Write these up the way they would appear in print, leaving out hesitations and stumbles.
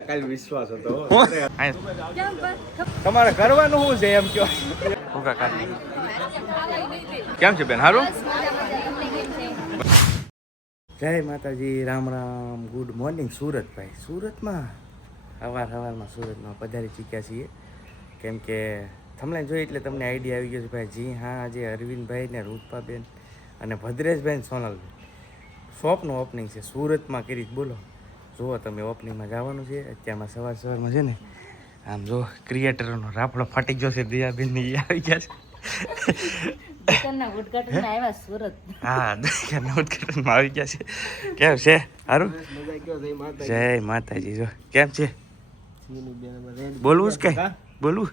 કાલ વિશ્વાસ હતો તમારે કરવાનું શું છે એમ કયો કેમ છે બેન સારું જય માતાજી રામ રામ ગુડ મોર્નિંગ સુરતભાઈ સુરતમાં સવારમાં સુરતમાં પધારી ચૂક્યા છીએ કેમ કે થમલાઈને જોઈ એટલે તમને આઈડિયા આવી ગયો છે ભાઈ જી હા આજે અરવિંદભાઈ ને રૂપાબેન અને ભદ્રેશભાઈ સોનલભાઈ શોપનું ઓપનિંગ છે સુરતમાં કરી બોલો જુઓ તમે ઓપનિંગમાં જવાનું છે અત્યારમાં સવારમાં છે ને આમ જો ક્રિએટરનો રાફડો ફાટી ગયો છે દિયાબેન ને આવી ગયા છે હા દુકાનના ઉદઘાટનમાં આવી ગયા છે કેમ છે સારું જય માતાજી જો કેમ છે બોલવું જ કઈ બોલવું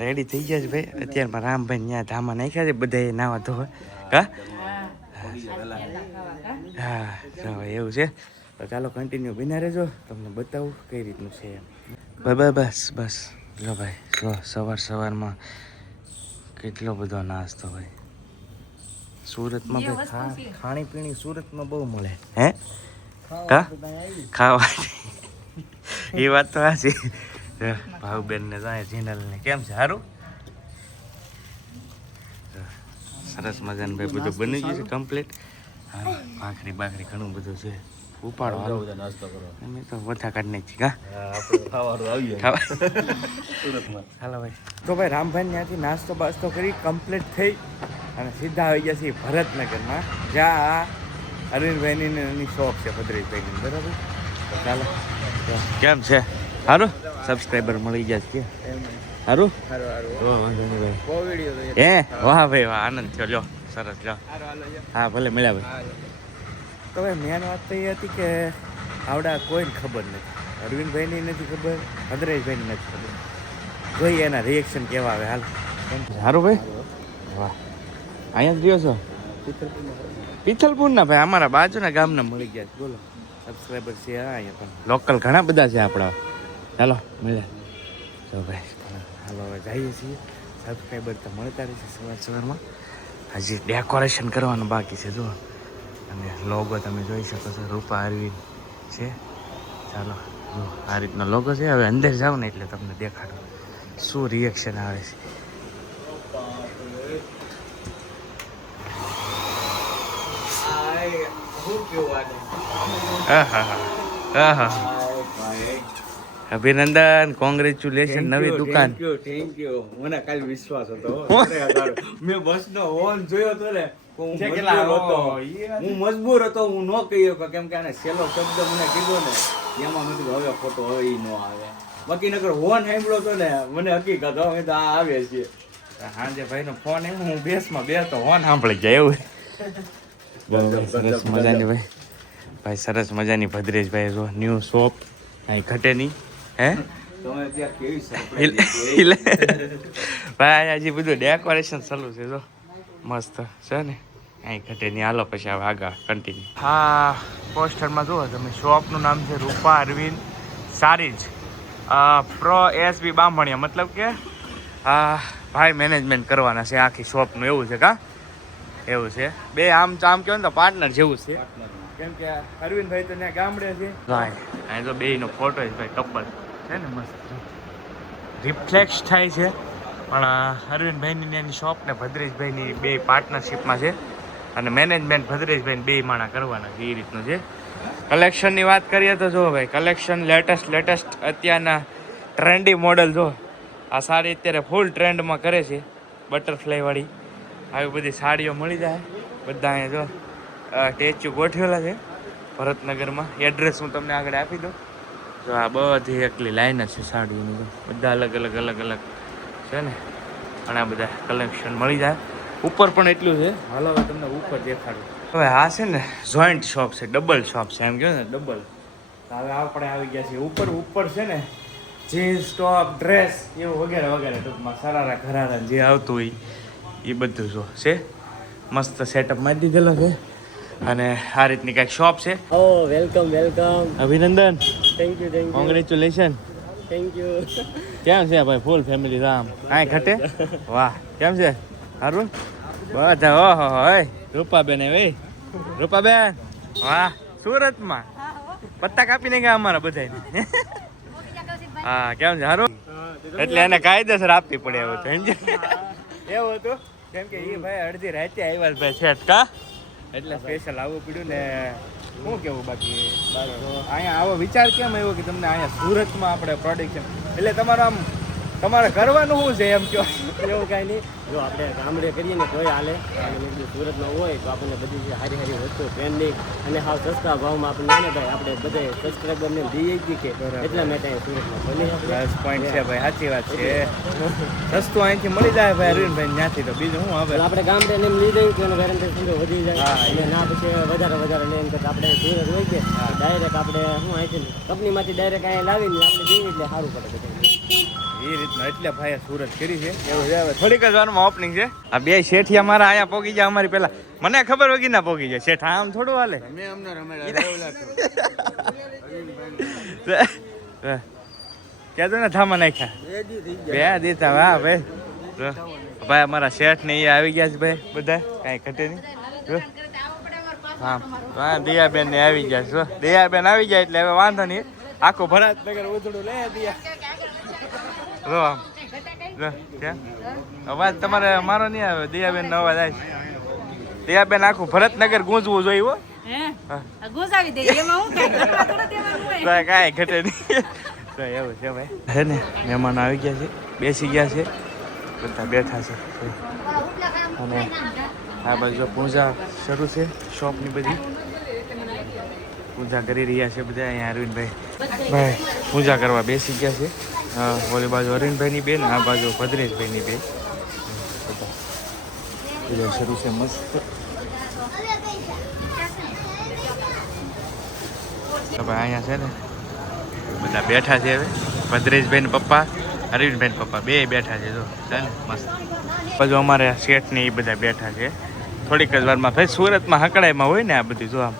રેડી થઈ ગયા છે ભાઈ અત્યારમાં રામભાઈ ત્યાં ધામા નાખ્યા છે બધા નાવા ધોવા હા હા એવું છે તો ચાલો કન્ટિન્યુ બિના રહેજો તમને બતાવું કઈ રીતનું છે બસ બસ જો ભાઈ જો સવારમાં કેટલો બધો નાસ્તો ભાઈ સુરતમાં ભાઈ ખાણીપીણી સુરતમાં બહુ મળે હે કા ખાવા એ વાત તો હાચી ભાવબેન ને જાય જીનલ ને કેમ છે સારું સરસ મજાનું ભાઈ બધું બની ગયું છે કમ્પ્લીટ હા ભાખરી ઘણું બધું છે ઉપાડો હાલો નાસ્તો કરો અમે તો વધા કાઢ નાખી કા હાલો ભાઈ તો ભાઈ રામભાઈ ત્યાંથી નાસ્તો બાસ્તો કરી કમ્પ્લીટ થઈ અને સીધા આવી ગયા છીએ ભરતનગરમાં જ્યાં અરવિંદભાઈની શોપ છે ભદ્રેશભાઈની બરાબર તો ચાલો કેમ છે સારું સબસ્ક્રાઈબર મળી ગયા છે સારું હે વાહ ભાઈ વાહ આનંદ થયો લ્યો સરસ લ્યો હા ભલે મળ્યા ભાઈ તો ભાઈ મેન વાત તો એ હતી કે આવડા કોઈને ખબર નથી અરવિંદભાઈની નથી ખબર ભદ્રેશભાઈની નથી ખબર જોઈએ એના રિએક્શન કેવા આવે હાલ સારું ભાઈ વાહ અહીંયા જ રહ્યો છો પિથલપુરના ભાઈ અમારા બાજુના ગામના મળી ગયા છે બોલો સબસ્ક્રાઈબર છે અહીંયા પણ લોકલ ઘણા બધા છે આપણા ચાલો મળ્યા તો ભાઈ હાલો હવે જઈએ છીએ સબસ્ક્રાઈબર તો મળતા રહેશે સવારમાં હજી ડેકોરેશન કરવાનું બાકી છે જુઓ અને લોગો તમે જોઈ શકો છો રૂપા અરવિંદ છે ચાલો જો આ રીતનો લોગો છે હવે અંદર જાવ ને એટલે તમને દેખાડું શું રિએક્શન આવે છે અભિનંદન કોંગ્રેચ્યુલેશન નવી દુકાન થેન્ક યુ મને કાલ વિશ્વાસ હતો મેં બસનો હોર્ન જોયો હતો ને હું મજબૂર હતો હું ન કહી શકો કેમ કે આને છેલ્લો શબ્દ મને કીધો ને એમાં મેં કીધું હવે ફોટો હવે ઈ ન આવે બાકી નકર હોર્ન સાંભળ્યો હતો ને મને હકીકત હવે તો આ આવે છે સાંજે ભાઈનો ફોન એમ હું બેસમાં બેસતો હોર્ન સાંભળી જાય એવું સરસ મજાની ભાઈ સરસ મજાની ભદ્રેશભાઈ જો ન્યૂ શોપ અહીં ઘટે નહીં હે ભાઈ હજી બધું ડેકોરેશન ચાલુ છે જો મસ્ત છે ને અહીં ઘટે નહીં હાલો પછી હવે આગળ કન્ટિન્યુ હા પોસ્ટરમાં જુઓ તમે શોપનું નામ છે રૂપા અરવિંદ સારીજ પ્રો એસબી બામણિયા મતલબ કે ભાઈ મેનેજમેન્ટ કરવાના છે આખી શોપનું એવું છે કા એવું છે બે આમ કહેવાય ને તો પાર્ટનર જેવું છે કેમ કે અરવિંદભાઈ તો ત્યાં ગામડે છે અહીં તો બેયનો ફોટો છે ભાઈ કપલ છે ને મસ્ત રિફ્લેક્સ થાય છે પણ અરવિંદભાઈની ત્યાંની શોપ ને ભદ્રેશભાઈની બે પાર્ટનરશિપમાં છે અને મેનેજમેન્ટ ભદ્રેશભાઈને બે માણા કરવાના છે એ રીતનું છે કલેક્શનની વાત કરીએ તો જો ભાઈ કલેક્શન લેટેસ્ટ અત્યારના ટ્રેન્ડી મોડલ જો આ સાડી અત્યારે ફૂલ ટ્રેન્ડમાં કરે છે બટરફ્લાયવાળી આવી બધી સાડીઓ મળી જાય બધા અહીંયા જો સ્ટેચ્યુ ગોઠવેલા છે ભરતનગરમાં એડ્રેસ હું તમને આગળ આપી દઉં જો આ બધી એકલી લાઈન જ છે સાડીઓની બધા અલગ અલગ છે ને ઘણા બધા કલેક્શન મળી જાય ઉપર પણ એટલું છે હાલો હવે તમને ઉપર દેખાડું હવે આ છે ને જોઈન્ટ શોપ છે ડબલ શોપ છે એમ કહો ને ડબલ હવે આપણે આવી ગયા છીએ ઉપર છે ને જીન્સ ટોપ ડ્રેસ એવું વગેરે ટૂંકમાં સરારા ઘરારા જે આવતું હોય એ બધું જો છે મસ્ત સેટઅપ મારી દીધેલો છે અને આ રીતની કંઈક શોપ છે ઓ વેલકમ અભિનંદન thank you congratulation thank you કેમ છે ભાઈ ફૂલ ફેમિલી રામ કાંઈ ઘટે વાહ કેમ છે સારું બધા ઓહો હોય રૂપાબેન ભાઈ રૂપાબેન વાહ સુરતમાં પત્તા કાપીને ગયા અમારા બધાને હા કેમ છે હારું એટલે એને કાયદેસર આપવી પડે એવું તો એવું હતું કેમ કે એ ભાઈ અડધી રાતે આવ્યા છે ભાઈ છેટ કા એટલે સ્પેશિયલ આવવું પડ્યું ને શું કેવું બાકી અહીંયા આવો વિચાર કેમ આવ્યો કે તમને અહીંયા સુરતમાં આપણે પ્રોડક્શન એટલે તમારું આમ તમારે કરવાનું શું છે એમ કહો એવું કાંઈ નહીં જો આપણે ગામડે કરીએ ને તોય હાલે અને બધું સુરતમાં હોય તો આપણને બધી જે સારી સારી વસ્તુ ટ્રેન્ડિંગ અને હાવ સસ્તા ભાવમાં આપણને ને ભાઈ આપણે બધે સબસ્ક્રાઈબરને દઈએ જ કે એટલા માટે સુરતમાં બની પ્લસ પોઈન્ટ છે ભાઈ સાચી વાત છે સસ્તું અહીંથી મળી જાય ભાઈ અરવિંદભાઈ ત્યાંથી તો બીજું શું હવે આપણે ગામડે ને એમ લઈ જઈએ તો એનો વેરંટી સમજો વધી જાય અને ના પછી વધારે લઈને કરતા આપણે સુરત હોય છે ડાયરેક્ટ આપણે શું અહીંથી કંપનીમાંથી ડાયરેક્ટ અહીંયા લાવીને આપણે જઈએ એટલે સારું પડે બધું એ રીતના એટલે ભાઈ સુરત કરી છે એવું છે હવે થોડીક જ વારમાં ઓપનિંગ છે આ બે શેઠિયા મારા અહીંયા પોગી જાય અમારી પેલા મને ખબર વગી ના પોગી જાય શેઠ આમ થોડું હાલે ક્યાં ને થામા નાખ્યા બે દેતા વાહ ભાઈ ભાઈ અમારા શેઠ ને એ આવી ગયા છે ભાઈ બધા કાંઈ ઘટે નહીં હા દિયાબેન ને આવી ગયા છે દિયાબેન આવી જાય એટલે હવે વાંધો નહીં આખું ભરતનગર ઉધડું લે દિયા રો આમ અવાજ તમારે મારો નહીં આવે દિયાબેન નો અવાજ આવે દિયાબેન આખું ભરતનગર ગૂંજવું જોયું કાંઈ ઘટે નહીં એવું છે ભાઈ હે ને મહેમાનો આવી ગયા છે બેસી ગયા છે બધા બેઠા છે અને આ બાજુ પૂજા શરૂ છે શોપની બધી પૂજા કરી રહ્યા છે બધા અહીંયા અરવિંદભાઈ ભાઈ પૂજા કરવા બેસી ગયા છે ઓલી બાજુ અરવિંદભાઈની બેન આ બાજુ ભદ્રેશભાઈની બેન બધા પૂજા શરૂ છે મસ્ત અહીંયા છે ને બધા બેઠા છે હવે ભદ્રેશભાઈ પપ્પા અરવિંદભાઈ પપ્પા બે બેઠા છે જો છે ને મસ્ત બાજુ અમારે શેઠ ને એ બધા બેઠા છે થોડીક જ વારમાં ભાઈ સુરતમાં હકડાઈમાં હોય ને આ બધું જો આમ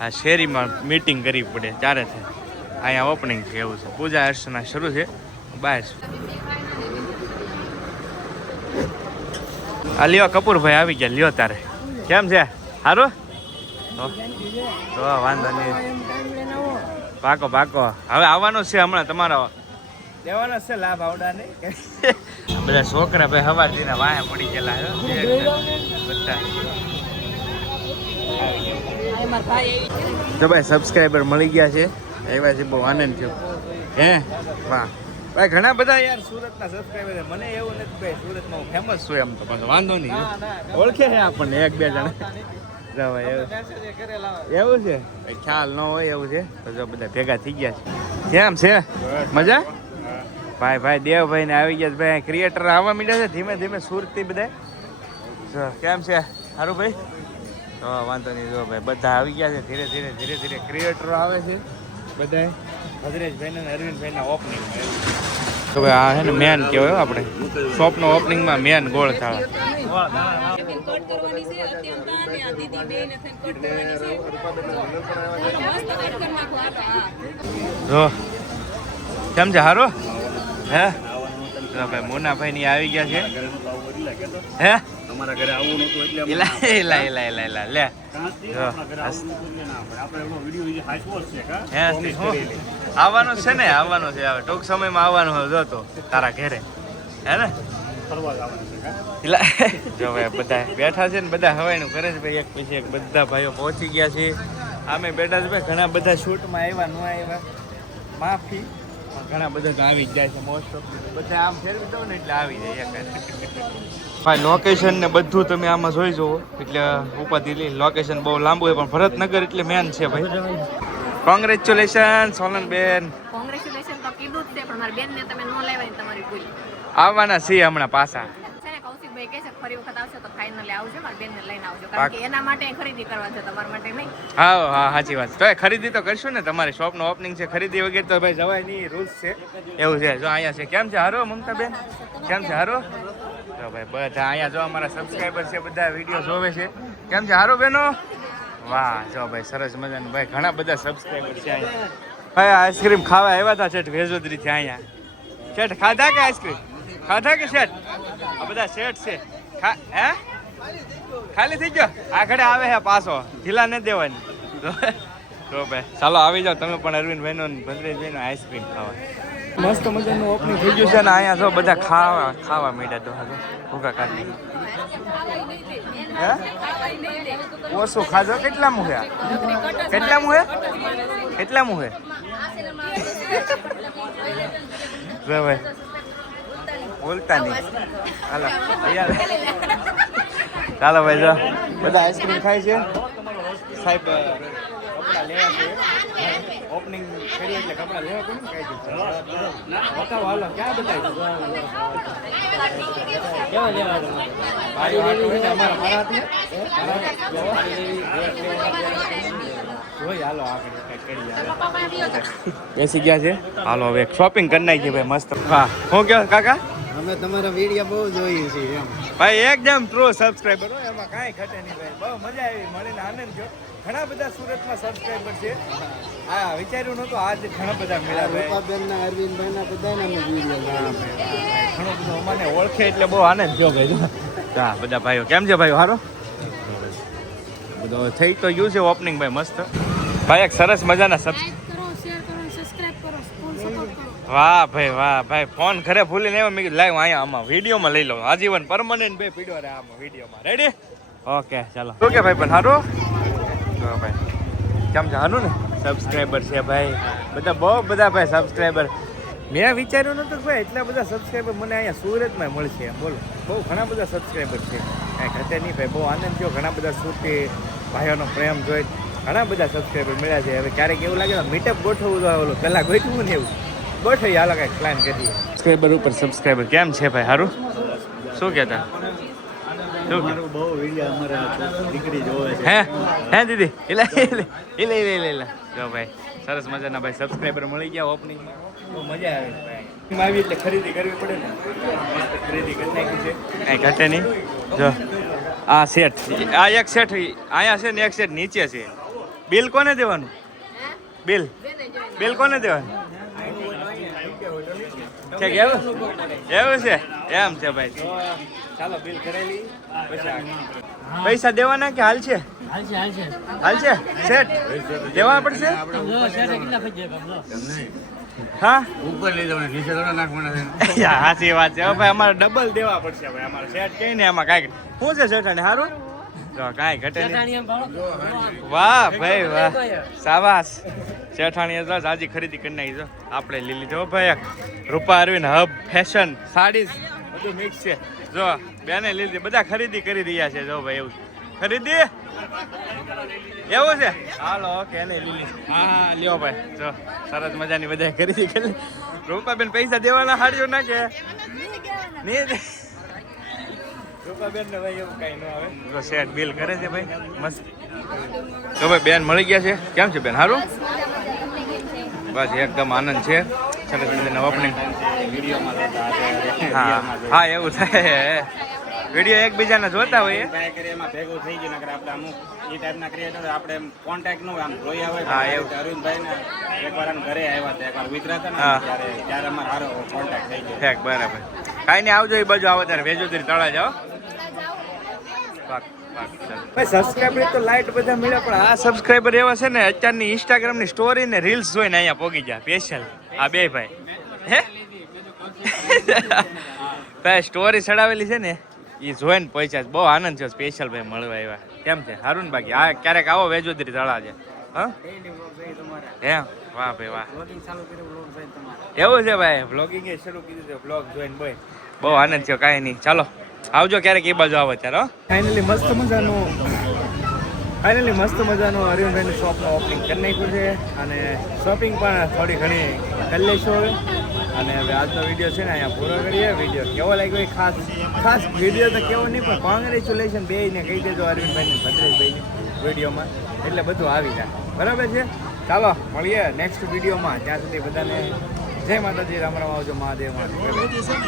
આ શેરીમાં મીટિંગ કરવી પડે ચારે છે અહીંયા ઓપનિંગ છે એવું છે પૂજા અર્ચના શરૂ છે બહાર આ લ્યો કપૂરભાઈ આવી ગયા લ્યો તારે કેમ છે સારું તો વાંધો નહીં પાકો હવે આવવાનો છે હમણાં તમારો દેવાનો છે લાભ આવડા નહીં બધા છોકરા ભાઈ હવાર દીના વાયા પડી ગયેલા બધા તો ભાઈ સબસ્ક્રાઈબર મળી ગયા છે એવા છે બહુ આનંદ થયો હે વાહ ભાઈ ઘણા બધા યાર સુરતના સબસ્ક્રાઈબર છે મને એવું નથી ભાઈ સુરતમાં હું ફેમસ છું એમ તો પણ વાંધો નહીં ઓળખે છે આપણને એક બે જણા એવું છે ખ્યાલ ન હોય એવું છે તો જો બધા ભેગા થઈ ગયા છે કેમ છે મજા ભાઈ દેવભાઈ ને આવી ગયા ભાઈ ક્રિએટર આવવા માંડ્યા છે ધીમે ધીમે સુરતથી બધા કેમ છે સારું ભાઈ તો વાંધો નહીં જો ભાઈ બધા આવી ગયા છે ધીરે ધીરે ક્રિએટરો આવે છે બધા ભદ્રેશભાઈ ને અરવિંદભાઈ ના ઓપનિંગ તો ભાઈ આ છે ને મેન કહેવાય આપણે શોપનો ઓપનિંગમાં મેન ગોળ થાળ જો કેમ છે હારો હે ભાઈ મોનાભાઈ ની આવી ગયા છે હે તમારા ઘરે આવું નતું એટલે લે આવવાનું છે ને આવવાનું છે હવે ટૂંક સમયમાં આવવાનું જો તો તારા ઘરે હે ને જો ભાઈ બધા બેઠા છે ને બધા હવાઈનું કરે છે ભાઈ એક પછી એક બધા ભાઈઓ પહોંચી ગયા છે આમે બેઠા છે ભાઈ ઘણા બધા શૂટમાં આવ્યા ન આવ્યા માફી ઘણા બધા તો આવી જ જાય છે મોસ્ટ ઓફ બધા આમ ફેરવી દો ને એટલે આવી જાય ભાઈ લોકેશન ને બધું તમે આમાં જોઈ જુઓ એટલે ઉપાધિ લઈ લોકેશન બહુ લાંબુ હોય પણ ભરતનગર એટલે મેન છે ભાઈ કોંગ્રેચ્યુલેશન સોનલબેન કોંગ્રેચ્યુલેશન તો કીધું જ છે પણ મારી બેન ને તમે નો લેવાય તમારી ભૂલ આવવાના છીએ હમણાં પાછા છે ને કૌશિકભાઈ કહે છે ફરી વખત આવશે તો ફાઇનલી આવજો મારી બેન ને લઈને આવજો કારણ કે એના માટે ખરીદી કરવા છે તમારા માટે નહીં હા સાચી વાત તો ખરીદી તો કરશું ને તમારી શોપનો ઓપનિંગ છે ખરીદી વગેરે તો ભાઈ જવાય નહીં રૂલ્સ છે એવું છે જો અહીંયા છે કેમ છે હારો મમતાબેન કેમ છે હારો જો ભાઈ બધા અહીંયા જો અમારા સબસ્ક્રાઈબર છે બધા વિડીયો જોવે છે કેમ છે હારો બેનો વાહ જો ભાઈ સરસ મજાનું ભાઈ ઘણા બધા સબસ્ક્રાઈબર છે અહીંયા ભાઈ આઈસ્ક્રીમ ખાવા આવ્યા હતા શેઠ વેજોદરીથી અહીંયા શેઠ ખાધા કે આઈસ્ક્રીમ ખાધા કે શેઠ આ બધા શેઠ છે હે ખાલી થઈ ગયો આગળ આવે હે પાછો ઢીલા નથી દેવાની તો ભાઈ ચાલો આવી જાઓ તમે પણ અરવિંદભાઈનો ને ભદ્રેશભાઈનો આઈસ્ક્રીમ ખાવા. મસ્ત મજાનું ઓપનિંગ થઈ ગયું છે ને અહીંયા જો બધા ખાવા માંડ્યા તો ભૂકા કાઢી. હે ઓછું ખાજો. કેટલા મુહે જો ભાઈ બોલતા નહીં. હાલો ચાલો ભાઈ જો બધા આઈસ્ક્રીમ ખાય છે. સાહેબ કપડા લેવા છે. ઓપનિંગ કરી એટલે કપડા લેવા કોને કહી દીધું. બતાવો હાલો ક્યાં બતાવી કેવા લેવા અમારા હાથમાં જોઈ હાલો આગળ બેસી ગયા છે. હાલો હવે શોપિંગ કરી નાખીએ ભાઈ મસ્ત. હા હું કહો કાકા અમે તમારા વિડીયો બહુ જોઈએ છીએ એમ ભાઈ એકદમ ટ્રુ સબસ્ક્રાઈબર હોય એમાં કાંઈ ઘટે નહીં ભાઈ. બહુ મજા આવી મળીને આનંદ થયો. ઘણા બધા સુરતમાં સબસ્ક્રાઈબર છે. હા વિચાર્યું નહોતું આજ ઘણા બધા મળ્યા ભાઈ. રૂપાબેનના અરવિંદભાઈના બધાના અમે વિડીયો ઘણું બધું અમને ઓળખે એટલે બહુ આનંદ થયો ભાઈ. હા બધા ભાઈઓ કેમ છે ભાઈઓ સારું બધું થઈ તો ગયું છે ઓપનિંગ ભાઈ મસ્ત. ભાઈ એક સરસ મજાના વાહ ભાઈ ફોન ઘરે ભૂલીને આવ્યો મેં કીધું લાઈવ અહીંયા આમાં વિડીયોમાં લઈ લઉં આજીવન પરમનન્ટ ભાઈ પીડ્યો રે આમાં વિડીયોમાં. રેડી ઓકે ચાલો શું કે ભાઈ પણ સારું ભાઈ કેમ છે સારું ને સબસ્ક્રાઈબર છે ભાઈ બધા બહુ બધા ભાઈ સબસ્ક્રાઈબર. મેં વિચાર્યું નતું ભાઈ એટલા બધા સબસ્ક્રાઈબર મને અહીંયા સુરતમાં મળશે એમ બોલો. બહુ ઘણા બધા સબસ્ક્રાઈબર છે કાંઈ ઘટે નહીં ભાઈ. બહુ આનંદ થયો. ઘણા બધા સુરતી ભાઈઓનો પ્રેમ જોઈ ઘણા બધા સબસ્ક્રાઈબર મળ્યા છે. હવે ક્યારેક એવું લાગે મીટઅપ ગોઠવવું તો ઓલું પહેલાં ગોઠવું ને એવું ગોઠવી હાલો કાંઈક પ્લાન કરીએ. સબસ્ક્રાઈબર ઉપર સબસ્ક્રાઈબર કેમ છે ભાઈ સારું શું કહેતા બહુ વિડીયો અમારા દીકરી જોવે છે હે દીદી એટલે જો ભાઈ સરસ મજાના ભાઈ સબસ્ક્રાઈબર મળી ગયા ઓપનિંગ. બહુ મજા આવે ભાઈ. આવી એટલે ખરીદી કરવી પડે ને ખરીદી કરી નાખી છે કાંઈ ઘટે નહીં. જો આ સેટ આ એક સેટ અહીંયા છે ને એક સેટ નીચે છે. બિલ કોને દેવાનું બિલ કોને દેવાનું છે એવું છે એમ છે ભાઈ. ચાલો બિલ કરેલી પૈસા દેવાના કે હાલ છે સેટ દેવા પડશે હા ઉપર લઈ જવાનું નીચે થોડા નાખવાના સાચી વાત છે ભાઈ. અમારે ડબલ દેવા પડશે ભાઈ. અમારે સેટ કઈ ને એમાં કાંઈક શું છે સેટાને સારું તો કાંઈ ઘટે નહીં. વાહ ભાઈ વાહ સાબાસ શેઠાણી આજે ખરીદી કરી નાખી જો આપણે લઈ લીધો ભાઈ. રૂપા અરવિંદ હબ ફેશન સાડીઝ બધું મિક્સ છે જો બેને લીધી બધા ખરીદી કરી રહ્યા છે જો ભાઈ. એવું ખરીદી એવું છે હાલો ઓકે એને લીલી હા લ્યો ભાઈ જો સરસ મજાની બધા ખરીદી કરી. રૂપાબેન પૈસા દેવાના હાડીઓ ના કે નહીં રૂપાબેન ને ભાઈ એવું કઈ ન આવે તો સેટ બિલ કરે છે ભાઈ મસ્ત. તો ભાઈ બેન મળી ગયા છે કેમ છે બેન સારું બસ એકદમ આનંદ છે. સરસ મજાના ઓપનિંગ હા એવું થાય વિડીયો એકબીજાને જોતા હોઈએ એમાં ભેગું થઈ ગયું નકર આપણે અમુક એ ટાઈપના ક્રિએટર આપણે કોન્ટેક્ટ નું આમ જોયા હોય. હા એવું અરવિંદભાઈ ને એકવાર આમ ઘરે આવ્યા હતા એકવાર વિતરાતા ને ત્યારે અમારે સારો કોન્ટેક્ટ થઈ ગયો. ઠીક બરાબર કાંઈ નહીં આવજો એ બાજુ આવો ત્યારે વેજોદરી તળા જાઓ. ભાઈ સબસ્ક્રાઈબર તો લાઈટ બધા મળ્યા પણ આ સબસ્ક્રાઈબર એવા છે ને અત્યારની ઇન્સ્ટાગ્રામની સ્ટોરી ને રીલ્સ જોઈને અહીંયા પોગી ગયા સ્પેશિયલ આ બે ભાઈ હે ભાઈ સ્ટોરી ચડાવેલી છે ને એ જોઈને પૈસા બહુ આનંદ છે. સ્પેશિયલ ભાઈ મળવા આવ્યા કેમ છે સારું ને બાકી આ ક્યારેક આવો વેજોદરી તળા છે હા હે વાહ ભાઈ વાહ એવું છે ભાઈ વ્લોગિંગ એ શરૂ કીધું છે વ્લોગ જોઈને ભાઈ બહુ આનંદ થયો. કાંઈ નહીં ચાલો આવજો ક્યારેક એ બાજુ આવો ત્યારે. ફાઇનલી મસ્ત મજાનું અરવિંદભાઈની શોપનું ઓપનિંગ કરી નાખ્યું છે અને શોપિંગ પણ થોડી ઘણી કરી લઈશું હવે. અને હવે આજનો વિડીયો છે ને અહીંયા પૂરો કરીએ. વિડીયો કેવો લાગ્યો એ ખાસ વિડીયો તો કેવો નહીં પણ કોંગ્રેચ્યુલેશન બેયને કહી દેજો અરવિંદભાઈને ભદ્રેશભાઈને વિડીયોમાં એટલે બધું આવી જાય બરાબર છે. ચાલો મળીએ નેક્સ્ટ વિડીયોમાં ત્યાં સુધી બધાને જય માતાજી રામ રામ આવજો મહાદેવ.